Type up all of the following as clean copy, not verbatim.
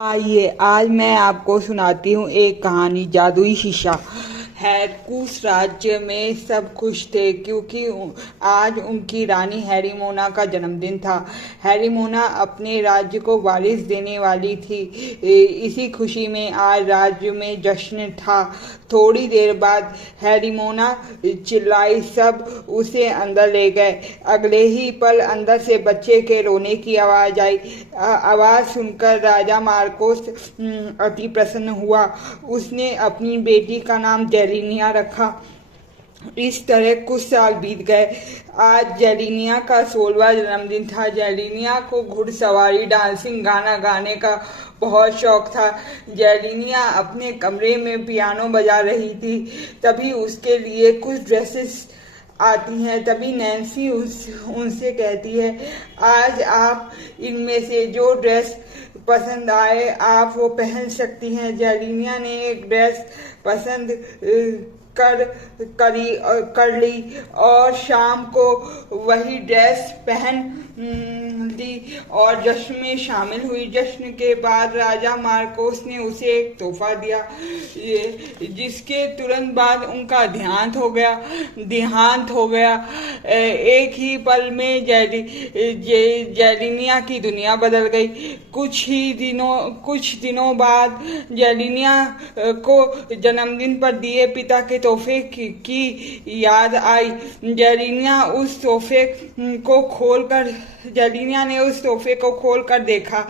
आइए आज मैं आपको सुनाती हूँ एक कहानी। जादुई शीशा। हेरकुस राज्य में सब खुश थे क्योंकि आज उनकी रानी हैरीमोना का जन्मदिन था। हैरीमोना अपने राज्य को वारिस देने वाली थी। इसी खुशी में आज राज्य में जश्न था। थोड़ी देर बाद हैरीमोना चिल्लाई, सब उसे अंदर ले गए। अगले ही पल अंदर से बच्चे के रोने की आवाज आई। आवाज सुनकर राजा मार्कोस अति प्रसन्न हुआ। उसने अपनी बेटी का नाम जेलिनिया रखा। इस तरह कुछ साल बीत गए। आज जेलिनिया का 16वां जन्मदिन था। जेलिनिया को घुड़सवारी, डांसिंग, गाना गाने का बहुत शौक था। जेलिनिया अपने कमरे में पियानो बजा रही थी। तभी उसके लिए कुछ ड्रेसेस आती हैं। तभी नैन्सी उनसे कहती है, आज आप इनमें से जो ड्रेस पसंद आए आप वो पहन सकती हैं। जेलिनिया ने एक ड्रेस पसंद कर ली और शाम को वही ड्रेस पहन ली और जश्न में शामिल हुई। जश्न के बाद राजा मार्कोस ने उसे एक तोहफा दिया, जिसके तुरंत बाद उनका देहांत हो गया। एक ही पल में जेलिनिया की दुनिया बदल गई। कुछ दिनों बाद जेलिनिया को जन्मदिन पर दिए पिता के तोहफे की याद आई। जेलिनिया ने उस तोहफे को खोलकर देखा।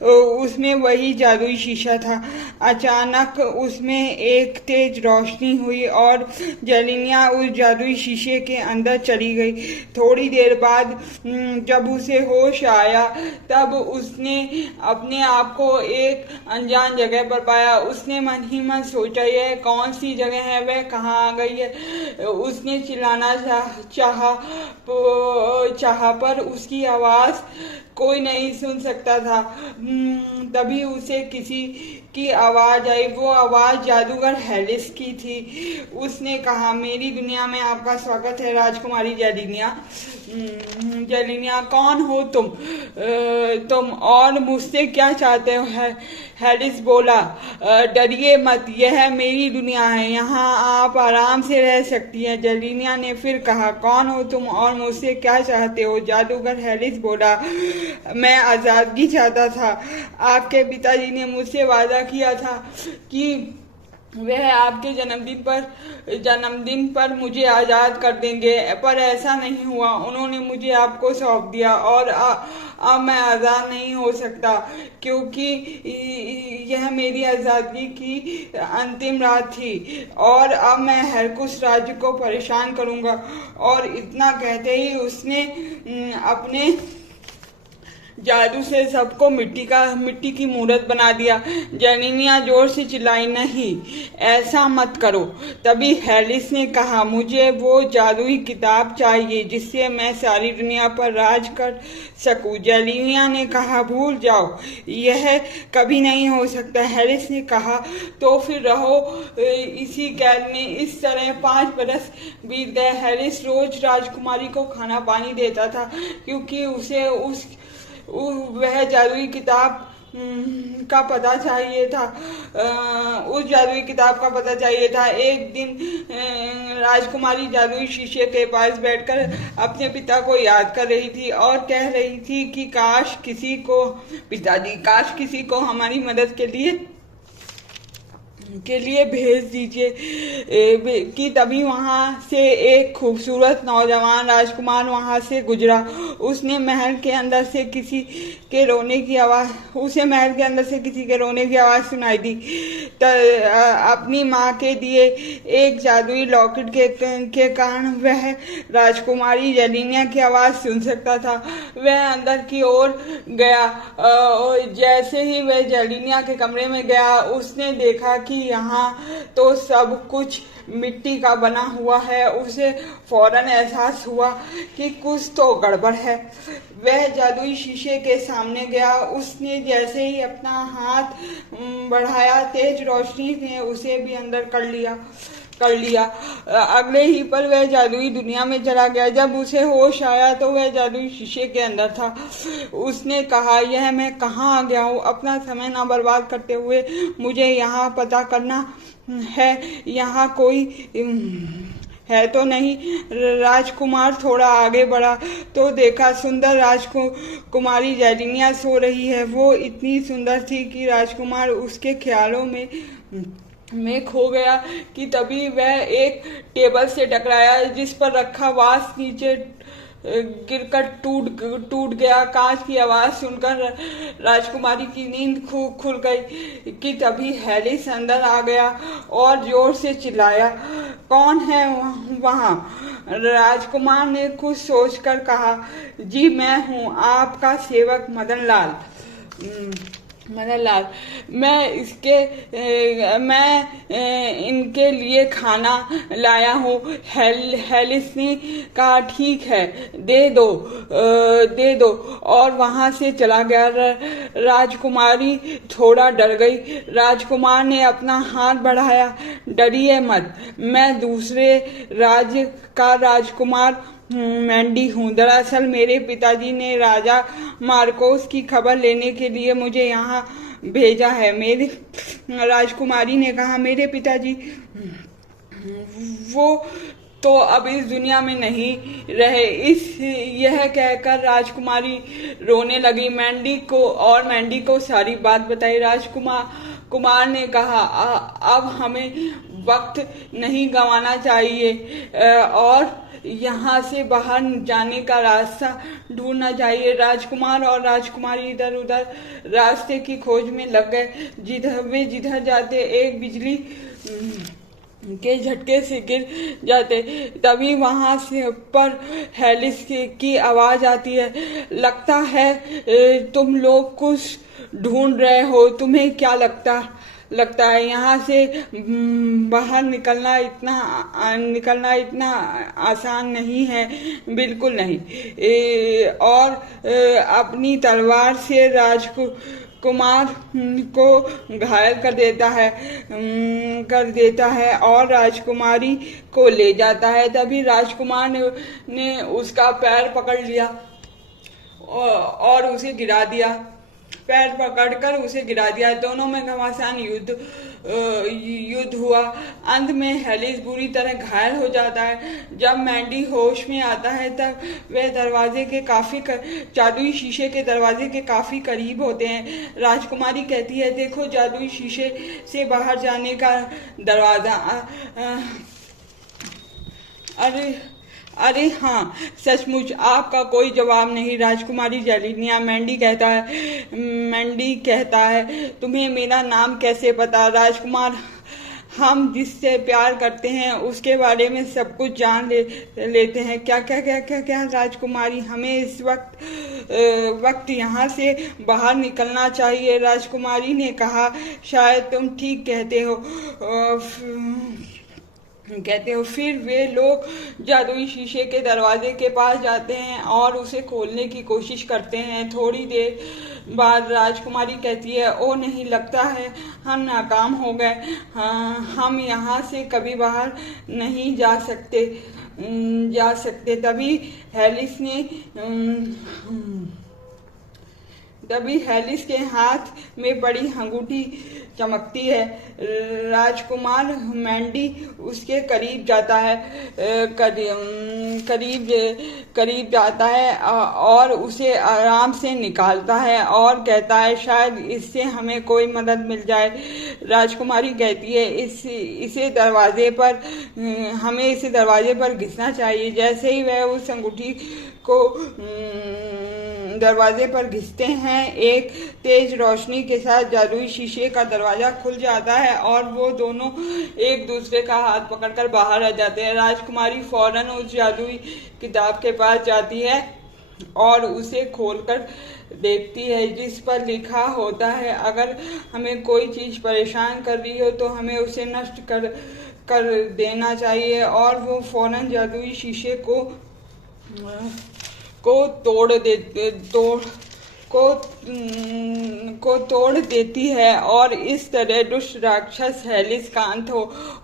उसमें वही जादुई शीशा था। अचानक उसमें एक तेज रोशनी हुई और जेलिनिया उस जादुई शीशे के अंदर चली गई। थोड़ी देर बाद जब उसे होश आया तब उसने अपने आप को एक अनजान जगह पर पाया। उसने मन ही मन सोचा, यह कौन सी जगह है, वह कहाँ आ गई है। उसने चिल्लाना चाहा पर उसकी आवाज कोई नहीं सुन सकता था। तभी उसे किसी की आवाज आई। वो आवाज जादूगर हेलिस की थी। उसने कहा, मेरी दुनिया में आपका स्वागत है राजकुमारी जेलिनिया। जेलिनिया, कौन हो तुम और मुझसे क्या चाहते हो? हेलिस बोला, डरिए मत, यह मेरी दुनिया है, यहाँ आप आराम से रह सकती हैं। जेलिनिया ने फिर कहा, कौन हो तुम और मुझसे क्या चाहते हो? जादूगर हेलिस बोला, मैं आज़ादगी चाहता था। आपके पिताजी ने मुझसे वादा किया था कि वह आपके जन्मदिन पर मुझे आज़ाद कर देंगे, पर ऐसा नहीं हुआ। उन्होंने मुझे आपको सौंप दिया और अब मैं आज़ाद नहीं हो सकता, क्योंकि यह मेरी आज़ादी की अंतिम रात थी और अब मैं हेरकुस राज्य को परेशान करूँगा। और इतना कहते ही उसने अपने जादू से सबको मिट्टी की मूर्त बना दिया। जेलिनिया जोर से चिल्लाई, नहीं, ऐसा मत करो। तभी हेलिस ने कहा, मुझे वो जादुई किताब चाहिए जिससे मैं सारी दुनिया पर राज कर सकूं। जेलिनिया ने कहा, भूल जाओ, यह कभी नहीं हो सकता। हेलिस ने कहा, तो फिर रहो इसी कैद में। इस तरह 5 बरस बीत गए। हेलिस रोज राजकुमारी को खाना पानी देता था, क्योंकि उसे वह जादुई किताब का पता चाहिए था। उस जादुई किताब का पता चाहिए था। एक दिन राजकुमारी जादुई शीशे के पास बैठकर अपने पिता को याद कर रही थी और कह रही थी कि काश किसी को हमारी मदद के लिए भेज दीजिए। कि तभी वहाँ से एक खूबसूरत नौजवान राजकुमार वहाँ से गुजरा। उसने महल के अंदर से किसी के रोने की आवाज़ सुनाई दी। अपनी माँ के दिए एक जादुई लॉकेट के कारण वह राजकुमारी जेलिनिया की आवाज़ सुन सकता था। वह अंदर की ओर गया। जैसे ही वह जेलिनिया के कमरे में गया, उसने देखा कि यहाँ तो सब कुछ मिट्टी का बना हुआ है। उसे फौरन एहसास हुआ कि कुछ तो गड़बड़ है। वह जादुई शीशे के सामने गया। उसने जैसे ही अपना हाथ बढ़ाया, तेज रोशनी ने उसे भी अंदर कर लिया। अगले ही पल वह जादुई दुनिया में चला गया। जब उसे होश आया तो वह जादुई शीशे के अंदर था। उसने कहा, यह मैं कहाँ आ गया हूँ? अपना समय ना बर्बाद करते हुए मुझे यहाँ पता करना है, यहाँ कोई है तो नहीं। राजकुमार थोड़ा आगे बढ़ा तो देखा सुंदर राजकुमारी जेलिनिया सो रही है। वो इतनी सुंदर थी कि राजकुमार उसके ख्यालों में खो गया कि तभी वह एक टेबल से टकराया जिस पर रखा वास नीचे गिरकर टूट गया। कांच की आवाज सुनकर राजकुमारी की नींद खुल गई कि तभी हैरिस अंदर आ गया और जोर से चिल्लाया, कौन है वहाँ? राजकुमार ने कुछ सोचकर कहा, जी मैं हूँ, आपका सेवक मदन लाल। मैं इनके लिए खाना लाया हूँ। हैलिस ने कहा, ठीक है, दे दो और वहाँ से चला गया। राजकुमारी थोड़ा डर गई। राजकुमार ने अपना हाथ बढ़ाया, डरिए मत, मैं दूसरे राज्य का राजकुमार मैंडी हूँ। दरअसल मेरे पिताजी ने राजा मार्कोस की खबर लेने के लिए मुझे यहाँ भेजा है। मेरी राजकुमारी ने कहा, मेरे पिताजी? वो तो अब इस दुनिया में नहीं रहे। यह कहकर राजकुमारी रोने लगी। मैंडी को सारी बात बताई। राजकुमार ने कहा, अब हमें वक्त नहीं गंवाना चाहिए और यहाँ से बाहर जाने का रास्ता ढूंढना चाहिए। राजकुमार और राजकुमारी इधर उधर रास्ते की खोज में लग गए। जिधर जाते एक बिजली के झटके से गिर जाते। तभी वहां से पर हैलिस की आवाज आती है, लगता है तुम लोग कुछ ढूंढ रहे हो। तुम्हें क्या लगता है यहाँ से बाहर निकलना इतना आसान नहीं है? बिल्कुल नहीं। और अपनी तलवार से राजकुमार को घायल कर देता है और राजकुमारी को ले जाता है। तभी राजकुमार ने उसका पैर पकड़ लिया और उसे गिरा दिया। पैर पकड़कर उसे गिरा दिया। दोनों में घमासान युद्ध हुआ। अंत में हैलिस बुरी तरह घायल हो जाता है। जब मैंडी होश में आता है तब वह जादुई शीशे के दरवाजे के काफी करीब होते हैं। राजकुमारी कहती है, देखो जादुई शीशे से बाहर जाने का दरवाजा। अरे हाँ, सचमुच आपका कोई जवाब नहीं। राजकुमारी जेलिनिया। मैंडी कहता है, तुम्हें मेरा नाम कैसे पता? राजकुमार, हम जिससे प्यार करते हैं उसके बारे में सब कुछ जान लेते हैं। क्या? राजकुमारी, हमें इस वक्त यहाँ से बाहर निकलना चाहिए। राजकुमारी ने कहा, शायद तुम ठीक कहते हो। फिर वे लोग जादुई शीशे के दरवाजे के पास जाते हैं और उसे खोलने की कोशिश करते हैं। थोड़ी देर बाद राजकुमारी कहती है, ओ नहीं, लगता है हम नाकाम हो गए। हम यहाँ से कभी बाहर नहीं जा सकते। तभी हैलिस के हाथ में बड़ी अंगूठी चमकती है। राजकुमार मैंडी उसके करीब जाता है और उसे आराम से निकालता है और कहता है, शायद इससे हमें कोई मदद मिल जाए। राजकुमारी कहती है, हमें इसे दरवाजे पर घिसना चाहिए। जैसे ही वह उस अंगूठी को दरवाजे पर घिसते हैं, एक तेज रोशनी के साथ जादुई शीशे का दरवाजा खुल जाता है और वो दोनों एक दूसरे का हाथ पकड़कर बाहर आ जाते हैं। राजकुमारी फौरन उस जादुई किताब के पास जाती है और उसे खोलकर देखती है, जिस पर लिखा होता है, अगर हमें कोई चीज परेशान कर रही हो तो हमें उसे नष्ट कर देना चाहिए और वो फौरन जादुई शीशे को तोड़ देती है और इस तरह दुष्ट राक्षस हेलिस का अंत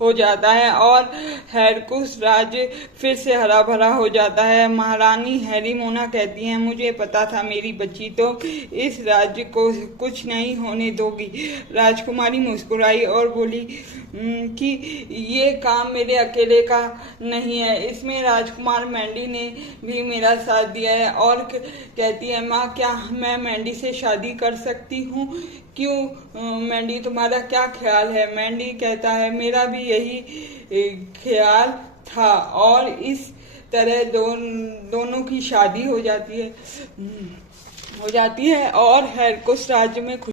हो जाता है और हेरकुस राज्य फिर से हरा भरा हो जाता है। महारानी हैरीमोना कहती हैं, मुझे पता था मेरी बच्ची तो इस राज्य को कुछ नहीं होने दोगी। राजकुमारी मुस्कुराई और बोली कि ये काम मेरे अकेले का नहीं है, इसमें राजकुमार मैंडी ने भी मेरा साथ दिया है। और कहती है, माँ क्या मैं मैंडी से शादी कर सकती हूँ? क्यों मैंडी, तुम्हारा क्या ख्याल है? मैंडी कहता है, मेरा भी यही ख्याल था। और इस तरह दोनों की शादी हो जाती है और हेरकुस राज्य में